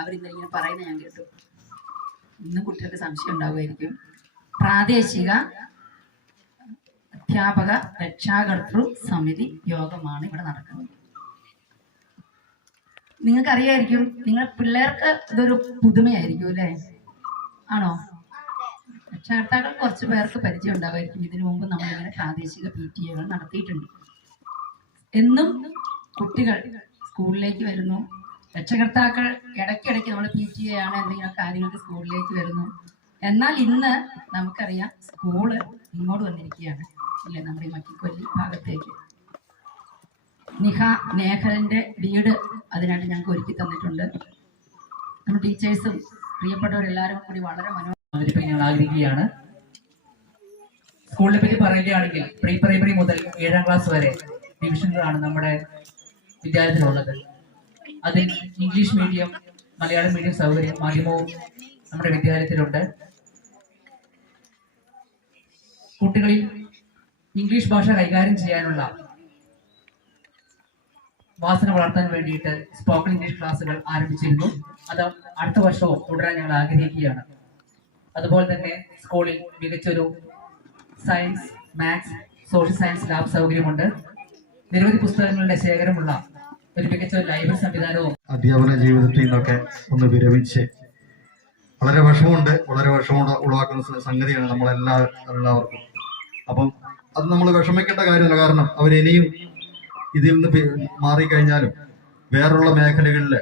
അവരിന്നിങ്ങനെ പറയുന്നത് ഞാൻ കേട്ടു. ഇന്ന് കുട്ടികൾക്ക് സംശയം ഉണ്ടാവുമായിരിക്കും. പ്രാദേശിക അധ്യാപക രക്ഷാകർതൃ സമിതി യോഗമാണ് ഇവിടെ നടക്കുന്നത്. നിങ്ങൾക്കറിയായിരിക്കും, നിങ്ങൾ പിള്ളേർക്ക് ഇതൊരു പുതുമയായിരിക്കും അല്ലേ? ആണോ? രക്ഷാകർത്താക്കൾ കുറച്ച് പേർക്ക് പരിചയം ഉണ്ടാവുമായിരിക്കും. ഇതിനു മുമ്പ് നമ്മളിങ്ങനെ പ്രാദേശിക PTA നടത്തിയിട്ടുണ്ട്. എന്നും കുട്ടികൾ സ്കൂളിലേക്ക് വരുന്നു, രക്ഷകർത്താക്കൾ ഇടയ്ക്കിടയ്ക്ക് നമ്മൾ PTA ആണ് എന്തെങ്കിലും കാര്യങ്ങൾക്ക് സ്കൂളിലേക്ക് വരുന്നു. എന്നാൽ ഇന്ന് നമുക്കറിയാം സ്കൂള് ഇങ്ങോട്ട് വന്നിരിക്കുകയാണ് അല്ലേ, നമ്മുടെ ഈ മക്കിക്കൊല്ലി ഭാഗത്തേക്ക്. നേഹലിന്റെ വീട് അതിനായിട്ട് ഞങ്ങൾക്ക് ഒരുക്കി തന്നിട്ടുണ്ട്. നമ്മുടെ ടീച്ചേഴ്സും പ്രിയപ്പെട്ടവരെല്ലാവരും കൂടി വളരെ മനോഹരമായി ഞങ്ങൾ ആഗ്രഹിക്കുകയാണ്. സ്കൂളിനെ പറ്റി പറയുകയാണെങ്കിൽ പ്രീ പ്രൈമറി മുതൽ 7ാം ക്ലാസ് വരെ ഡിവിഷനുകളാണ് നമ്മുടെ വിദ്യാലയത്തിലുള്ളത്. അതിൽ ഇംഗ്ലീഷ് മീഡിയം, മലയാളം മീഡിയം സൗകര്യം മാധ്യമവും നമ്മുടെ വിദ്യാലയത്തിലുണ്ട്. കുട്ടികളിൽ ഇംഗ്ലീഷ് ഭാഷ കൈകാര്യം ചെയ്യാനുള്ള വാസന വളർത്താൻ വേണ്ടിയിട്ട് സ്പോക്കൺ ഇംഗ്ലീഷ് ക്ലാസ്സുകൾ ആരംഭിച്ചിരുന്നു. അത് അടുത്ത വർഷവും തുടരാൻ ഞങ്ങൾ ആഗ്രഹിക്കുകയാണ്. അതുപോലെ തന്നെ സ്കൂളിൽ മികച്ചൊരു science, maths, social science lab സൗകര്യമുണ്ട്. നിരവധി പുസ്തകങ്ങളുടെ ശേഖരമുള്ള ഒരു മികച്ച ലൈബ്രറി സംവിധാനവും. അധ്യാപന ജീവിതത്തിൽ നിന്നൊക്കെ ഒന്ന് വിരമിച്ച് വളരെ വിഷമം ഉളവാക്കുന്ന സംഗതിയാണ് നമ്മളെല്ലാവർക്കും. അപ്പം അത് നമ്മൾ വിഷമിക്കേണ്ട കാര്യമല്ല. കാരണം അവരിനിയും ഇതിൽ നിന്ന് മാറിക്കഴിഞ്ഞാലും വേറുള്ള മേഖലകളിൽ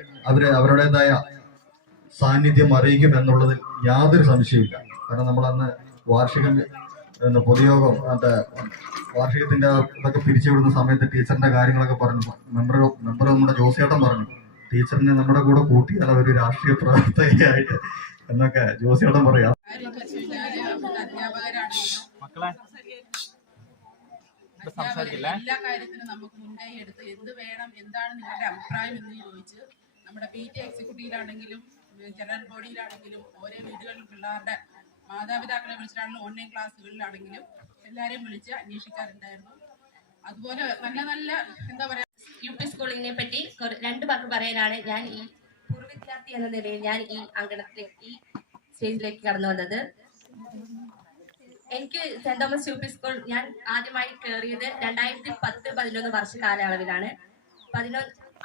അവരുടേതായ സാന്നിധ്യം അറിയിക്കും എന്നുള്ളതിൽ യാതൊരു സംശയമില്ല. കാരണം നമ്മളന്ന് പൊതുയോഗം വാർഷികത്തിന്റെ ഇതൊക്കെ പിരിച്ചുവിടുന്ന സമയത്ത് ടീച്ചറിന്റെ കാര്യങ്ങളൊക്കെ പറഞ്ഞു. മെമ്പർ നമ്മുടെ ജോസിയേട്ടൻ പറഞ്ഞു, ടീച്ചറിനെ നമ്മുടെ കൂടെ കൂട്ടിയാൽ ഒരു രാഷ്ട്രീയ പ്രവർത്തകയായിട്ട് എന്നൊക്കെ ജോസിയേട്ടൻ പറയാം. എല്ലാ കാര്യത്തിനും നമുക്ക് മുൻകൈ എടുത്ത് എന്ത് വേണം, എന്താണ് നിങ്ങളുടെ അഭിപ്രായം എന്ന് ചോദിച്ച് നമ്മുടെ PTA എക്സിക്യൂട്ടീവിലാണെങ്കിലും ജനറൽ ബോഡിയിലാണെങ്കിലും ഓരോ വീടുകളിലും പിള്ളേരുടെ മാതാപിതാക്കളെ വിളിച്ചിട്ടാണെങ്കിലും ഓൺലൈൻ ക്ലാസ്സുകളിലാണെങ്കിലും എല്ലാവരെയും വിളിച്ച് അന്വേഷിക്കാറുണ്ടായിരുന്നു. അതുപോലെ നല്ല എന്താ പറയാ, UP സ്കൂളിനെ പറ്റി 2 വാക്ക് പറയാനാണ് ഞാൻ ഈ പൂർവ്വ വിദ്യാർത്ഥി എന്ന നിലയിൽ ഞാൻ ഈ അങ്കണത്തിലേക്ക്, ഈ സ്റ്റേജിലേക്ക് കടന്നു വന്നത്. എനിക്ക് സെന്റ് തോമസ് UP സ്കൂൾ ഞാൻ ആദ്യമായി കയറിയത് 2010-11 വർഷ കാലയളവിലാണ്.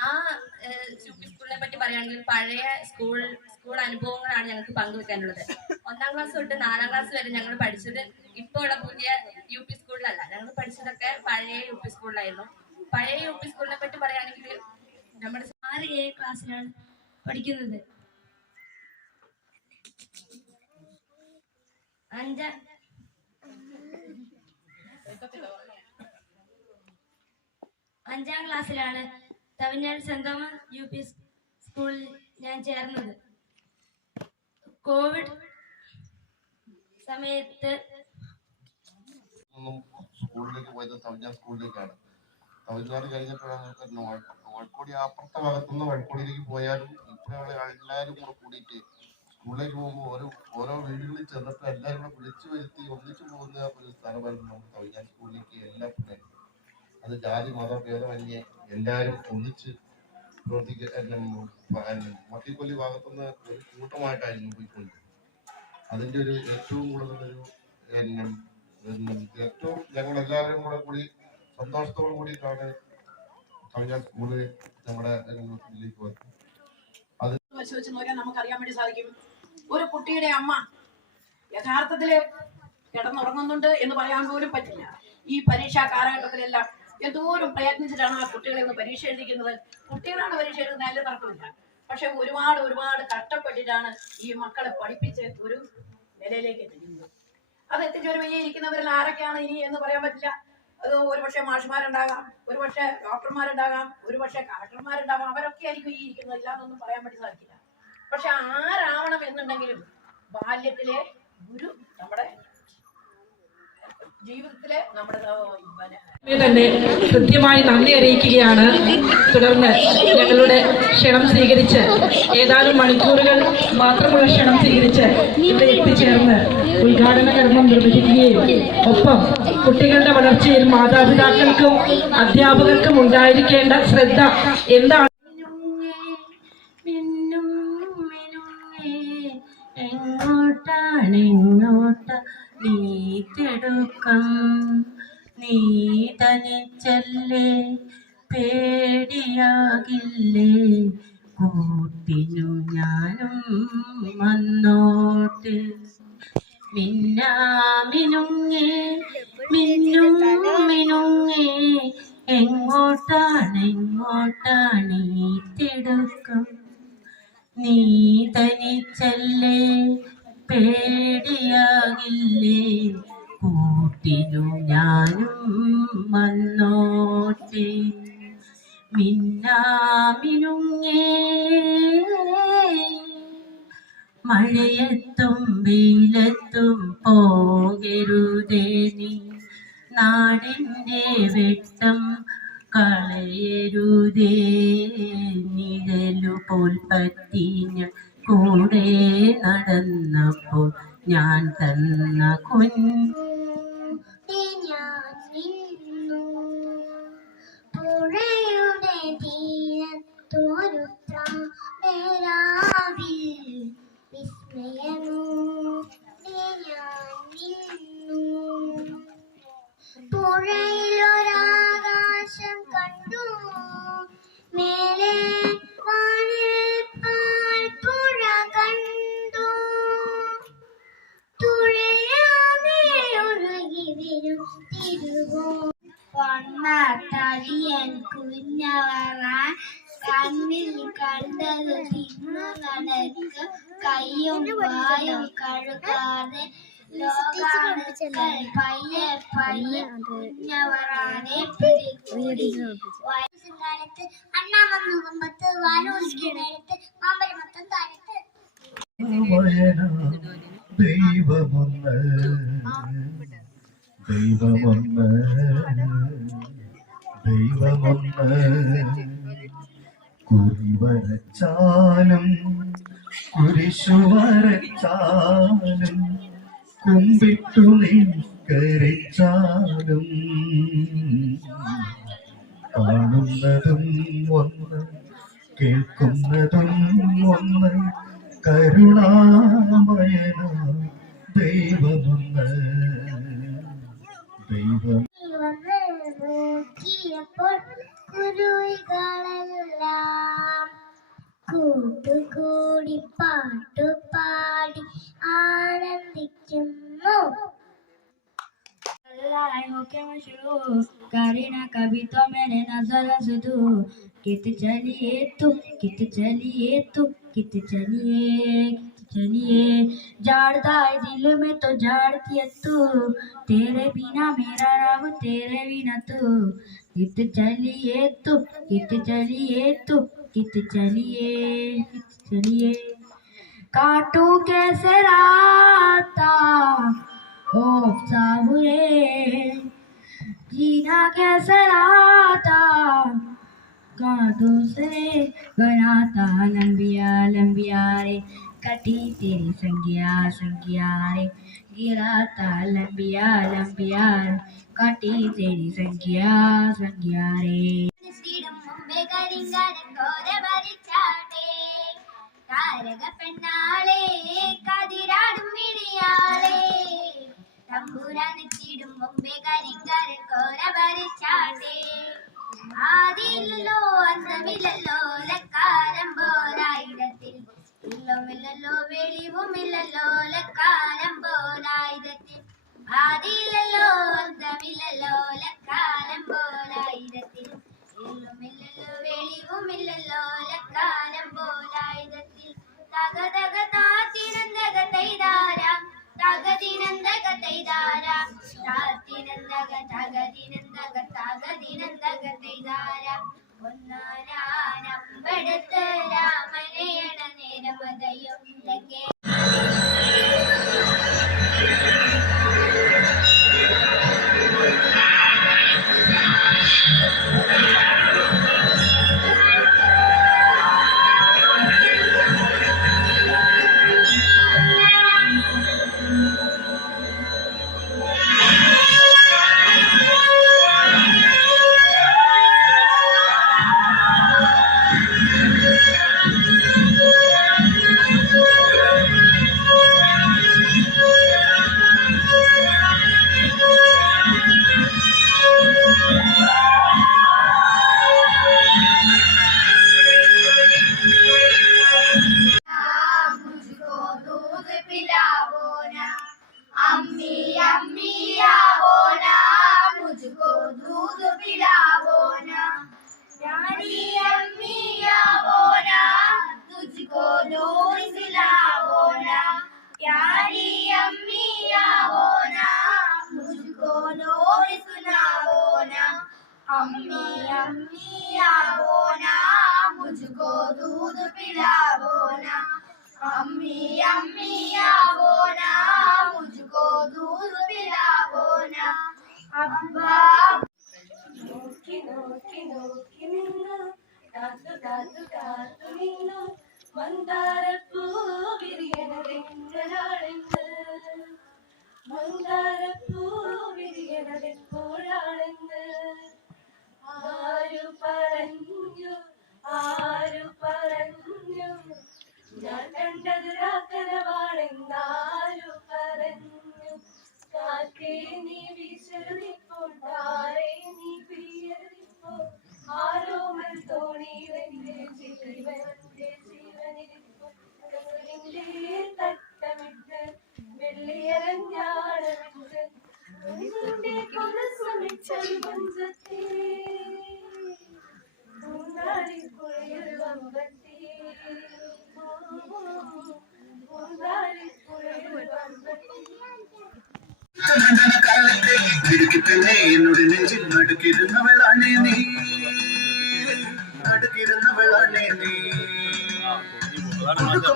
ആ UP സ്കൂളിനെ പറ്റി പറയുകയാണെങ്കിൽ പഴയ സ്കൂൾ അനുഭവങ്ങളാണ് ഞങ്ങൾക്ക് പങ്കുവെക്കാനുള്ളത്. 1ാം ക്ലാസ് തൊട്ട് 4ാം ക്ലാസ് വരെ ഞങ്ങൾ പഠിച്ചത് ഇപ്പോൾ ഉള്ള പുതിയ UP സ്കൂളിലല്ല. ഞങ്ങൾ പഠിച്ചതൊക്കെ പഴയ UP സ്കൂളിലായിരുന്നു. പഴയ UP സ്കൂളിനെ പറ്റി പറയുകയാണെങ്കിൽ നമ്മുടെ 6-7 ക്ലാസ്സിലാണ് പഠിക്കുന്നത്. 5ാം ക്ലാസ്സിലാണ് തവിഞ്ഞാൽ സെന്റ് തോമസ് UP സ്കൂളിൽ ഞാൻ ചേർന്നത്. കോവിഡ് സമയത്ത് സ്കൂളിലേക്ക് പോയത് തവിഞ്ഞാൽ സ്കൂളിലേക്കാണ്. തവിഞ്ഞാൽ കഴിഞ്ഞപ്പോഴാണ് വഴക്കോടി അപ്പുറത്തെ ഭാഗത്തുനിന്ന് വഴക്കോടിയിലേക്ക് പോയാലും ഇപ്പോൾ എല്ലാവരും കൂടെ കൂടിയിട്ട് സ്കൂളിലേക്ക് പോകുമ്പോൾ ഓരോ വീടുകളിൽ ചെന്നിട്ട് എല്ലാവരും കൂടെ വിളിച്ചു വരുത്തി ഒന്നിച്ചു പോകുന്ന ഒരു സ്ഥലമായിരുന്നു നമുക്ക് തവിഞ്ഞാൽ സ്കൂളിലേക്ക്. എല്ലാ പിള്ളേരും അത് ജാതി മതം ഭേദമന്യേ എല്ലാവരും ഒന്നിച്ച് മക്കിക്കൊല്ലി ഭാഗത്തുനിന്ന് ഒരു കൂട്ടമായിട്ടായിരുന്നു പോയിക്കൊണ്ട്. അതിൻ്റെ ഒരു ഏറ്റവും കൂടുതലൊരു ഏറ്റവും ഞങ്ങളെല്ലാവരും കൂടി സന്തോഷത്തോടു കൂടിയിട്ടാണ് തവിഞ്ഞാൽ സ്കൂള് നമ്മുടെ ഇതിലേക്ക് വന്നത്. അത് വെച്ച് നോക്കിയാൽ നമുക്കറിയാൻ വേണ്ടി സാധിക്കും. ഒരു കുട്ടിയുടെ അമ്മ യഥാർത്ഥത്തില് കിടന്നുറങ്ങുന്നുണ്ട് എന്ന് പറയാൻ പോലും പറ്റില്ല. ഈ പരീക്ഷാ കാലഘട്ടത്തിലെല്ലാം എന്തോരം പ്രയത്നിച്ചിട്ടാണ് ആ കുട്ടികളെ ഒന്ന് പരീക്ഷ എഴുതിക്കുന്നത്. കുട്ടികളാണ് പരീക്ഷ എഴുതുന്നത്, അതിൽ തർക്കമില്ല. പക്ഷെ ഒരുപാട് കഷ്ടപ്പെട്ടിട്ടാണ് ഈ മക്കളെ പഠിപ്പിച്ച് ഒരു നിലയിലേക്ക് എത്തിക്കുന്നത്. അത് എത്തിച്ച് ഒരു വലിയ ഇരിക്കുന്നവരിൽ ആരൊക്കെയാണ് ഇനി എന്ന് പറയാൻ പറ്റില്ല. അത് ഒരുപക്ഷെ മാഷ്മാരുണ്ടാകാം, ഒരുപക്ഷെ ഡോക്ടർമാരുണ്ടാകാം, ഒരുപക്ഷെ കളക്ടർമാരുണ്ടാകാം. അവരൊക്കെ ആയിരിക്കും ഈ ഇരിക്കുന്നത്, ഇല്ലാന്നൊന്നും പറയാൻ പറ്റി സാധിക്കില്ല. പക്ഷെ ആരാവണം എന്നുണ്ടെങ്കിലും ബാല്യത്തിലെ ഗുരു നമ്മുടെ ജീവിതത്തിലെ തന്നെ കൃത്യമായി നന്ദി അറിയിക്കുകയാണ്. തുടർന്ന് ഞങ്ങളുടെ ക്ഷണം സ്വീകരിച്ച് ഏതാനും മണിക്കൂറുകൾ മാത്രമുള്ള ക്ഷണം സ്വീകരിച്ച് ഇവിടെ എത്തിച്ചേർന്ന് ഉദ്ഘാടന കർമ്മം നിർവഹിക്കുകയും ഒപ്പം കുട്ടികളുടെ വളർച്ചയിൽ മാതാപിതാക്കൾക്കും അധ്യാപകർക്കും ഉണ്ടായിരിക്കേണ്ട ശ്രദ്ധ എന്താണ് എങ്ങോട്ടാണെങ്ങോട്ടാ നീ തിടുക്കം നീ തനിച്ചല്ലേ പേടിയാകില്ലേ കൂട്ടിനു ഞാനും വന്നോട്ട് മിന്നാമിനുങ്ങേ മിന്നും മിനുങ്ങേ എങ്ങോട്ടാണെങ്ങോട്ടാണ് ഈ തിടുക്കം നീ തനിച്ചല്ലേ പേടിയാകില്ലേ കൂട്ടിനു ഞാനും വന്നോട്ടെ മിന്നാമിനുങ്ങേ മഴയത്തും വെയിലത്തും പോകരുതേ നീ നാടിൻ്റെ വെട്ടം കളയരുതേ നിഴലുപോൽ പറ്റിഞ്ഞ കൂടെ നടന്നപ്പോൾ ഞാൻ തന്ന പുഴയുടെ തീരത്തൊരു പുഴയിലൊരാകാശം കണ്ടു മേലെ വാനിൽ പാൽപ്പുഴ കണ്ടു തുഴയാതെ ഒഴുകി വരും തിരുവോ തടിയൻ കുഞ്ഞവറാൻ കണ്ണിൽ കണ്ടത് തിന്നു നടക്ക കയ്യും വായും കഴുകാതെ ലോകാണുക്കൾ പയ്യെ പയ്യെ കുഞ്ഞവറാനെ പിടികൂടിക്കാലത്ത് അണ്ണാമന്ന് കുമ്പത്ത് വാനൂലിക്കിടത്ത് മാമ്പഴ മൊത്തം താഴത്ത് ദൈവമൊന്ന് ദൈവമൊന്ന് ദൈവമൊന്ന് കുറിവരച്ചാലും കുരിശു വരച്ചാലും കുമ്പിട്ടു നിസ്കരിച്ചാലും കാണുന്നതും ഒന്ന് കേൾക്കുന്നതും ഒന്ന് കരുണാമയന ദൈവമൊന്ന് ദൈവം നോക്കിയപ്പോൾ കുരുവികളെല്ലാം കൂട്ടുകൂടി പാട്ടുപാടി ആനന്ദിക്കുന്നു. करीना कभी तो मेरे नजर से तू कित चलिए तू कित चलिए तू कित चलिए जाड़ता है दिल में तो जाड़ती है तू तेरे बिना मेरा रब तेरे बिना तू कित चलिए तू कित चलिए तू कित चलिए काटू कैसे राता ओ साबुरे जीना कैसे आता कांटों से बनाता लंबिया लंबिया रे कटी तेरी संज्ञा रे गिराता लंबिया लंबिया रे कटी तेरी संज्ञा रे താരക പെണ്ണാളെ കതിരാടും മിഴിയാളെ തമ്പുരാനെത്തിടും മുമ്പേ കരിങ്കാരൻ കോര വരച്ചാട്ടെ ആദിയില്ലല്ലോ അന്തമില്ലല്ലോ ലക്കാരം പോരായിരത്തിൽ ഇല്ലമില്ലല്ലോ വെളിവുമില്ലല്ലോ ലക്കാരം പോരായിരത്തിൽ ആദിയില്ലല്ലോ അന്തമില്ലല്ലോ ലക്കാരം പോരായിരത്തിൽ ഇല്ലമില്ലല്ലോ വെളിവുമില്ലല്ലോ ലക്കാരം പോരായിരത്തിൽ തകതക താത്തിനന്തക തൈതാരാം തകതിനന്തക തൈതാരാം താത്തിനന്തക തകതിനന്തക തകതിനന്തക തൈതാരാം ഒന്നാനമ്പെടുത്ത് രാമനേണ നേരമതയും ലങ്കേ अम्मी अम्मी आवो ना, मुझको दूध पिलावो ना, अब्बा നോക്കി നോക്കി നോക്കി നിന്നു കാത്തു കാത്തു കാത്തു നിന്നു മന്ദാരപ്പൂ വിരിയണതെങ്ങനാണെന്ന് മന്ദാരപ്പൂ വിരിയണതെപ്പോഴാണെന്ന് ആരു പറഞ്ഞു ഞാൻ കണ്ടത് രാക്കനവാണെന്നാരു പറഞ്ഞു കാറ്റേ നീ വീശരുതിപ്പോൾ താരേ നീ പിരിയരുതിപ്പോൾ ആരോമൽ തോണിയിലെന്റെ ജീവന്റെ ജീവനിരിപ്പോൾ കസലിന്റെ തട്ടമിട്ട് വെള്ളിയരഞ്ഞാടമിട്ട് മനുഷ്യന്റെ കൊലസുമിച്ചൽ പഞ്ചത്തെ പൂന്താരിക്കുഴയിൽ വമ്പത്തി പൂന്താരിക്കുഴയിൽ വമ്പത്തി കാലത്തെ ഇടുക്കിത്തന്നെ എന്നോട് നെഞ്ചിൽ നടുക്കിരുന്നവളാണേ നീ നടുക്കിരുന്നവളാണേ നീ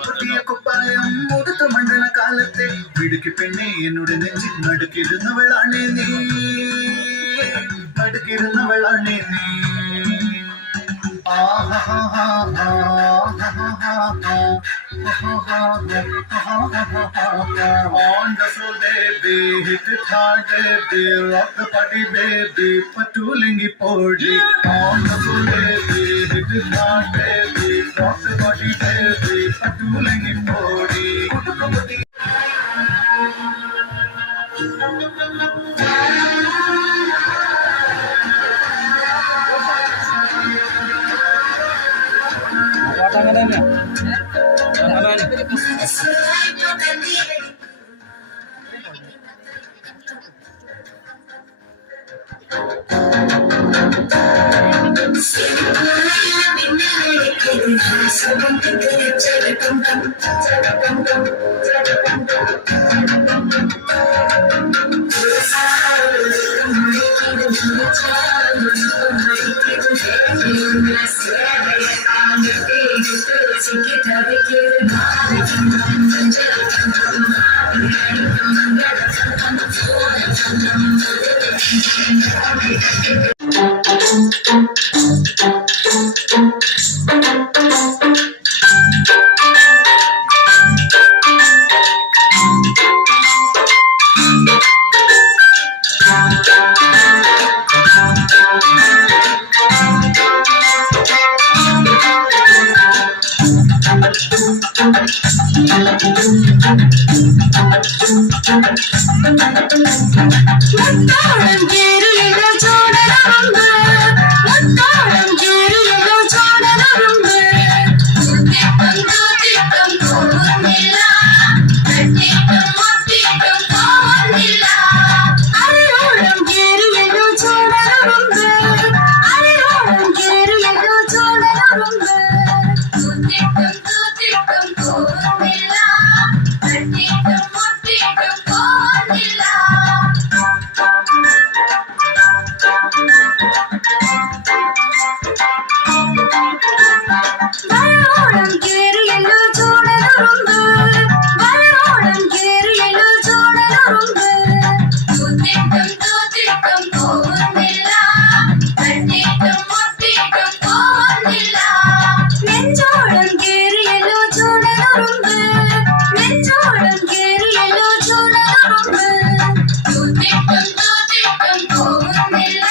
പുതിയ കുപ്പായം മുടുത്ത മണ്ഡല കാലത്തെ ഇടുക്കി പെണ്ണെ എന്നോട് നെഞ്ചിൽ നടുക്കിരുന്നവളാണേ നീ നടുക്കിരുന്നവളാണേ നീ Wonderful baby, hit it hard baby, rock the party baby, patulingi podi. Wonderful baby, hit it hard baby, rock the party baby, patulingi podi. Thank you.